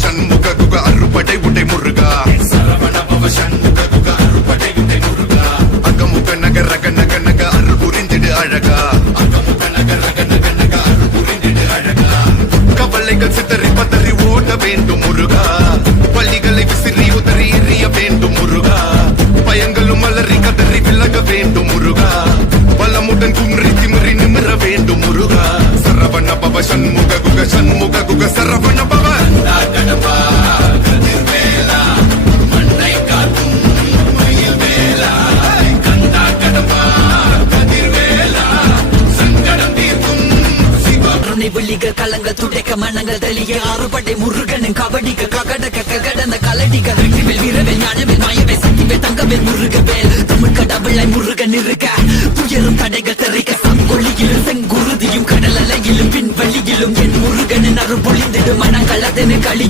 சண்முக குக அறுபடை உடை முருகா சரவண பவ சண்முக குக அறுபடை உடை முருகா அகமுக நக ரக நக நக அருள் புரிந்திடு அழகா அகமுக நக ரக நக நக அருள் புரிந்திடு அழகா கவலைகள் சித்தறி பத்தறி ஓட வேண்டும் முருகா பள்ளிகளை விசிறி உதறி எறிய வேண்டும் முருகா பயங்களும் மலரி கதறி விலக வேண்டும் முருகா பலமுடன் குன்றி திமிரி நிமிர வேண்டும் முருகா சரவண பவ சண்முக குக சரவண பவ கடப்பா கதிர்வேலா மண்ணை காக்கும் மயில் வேலா கந்தா கடப்பா கதிர்வேலா சங்கடம் தீர்க்கும் சிவருணை விழிகள் கலங்கள் துடைக்க மனங்கள் தளிய ஆறுபடை முருகனின் கபடிக்க ககடக்க ககடந்த கலடிக்க வெற்றிவேல் வீரவேல் ஞானவேல் மாயவேல் சக்திவேல் தங்கவேல் முருகவேல் தமிழ் கடவுளை முருகன் இருக்க துயரும் தடைகள் தெரிக்க சங்கொழியிலும் செங்குருதியும் கடல் அலையிலும் பின் வழியிலும் என் முருகனின் அருள் பொழிந்திடும் மனங்களதனு களி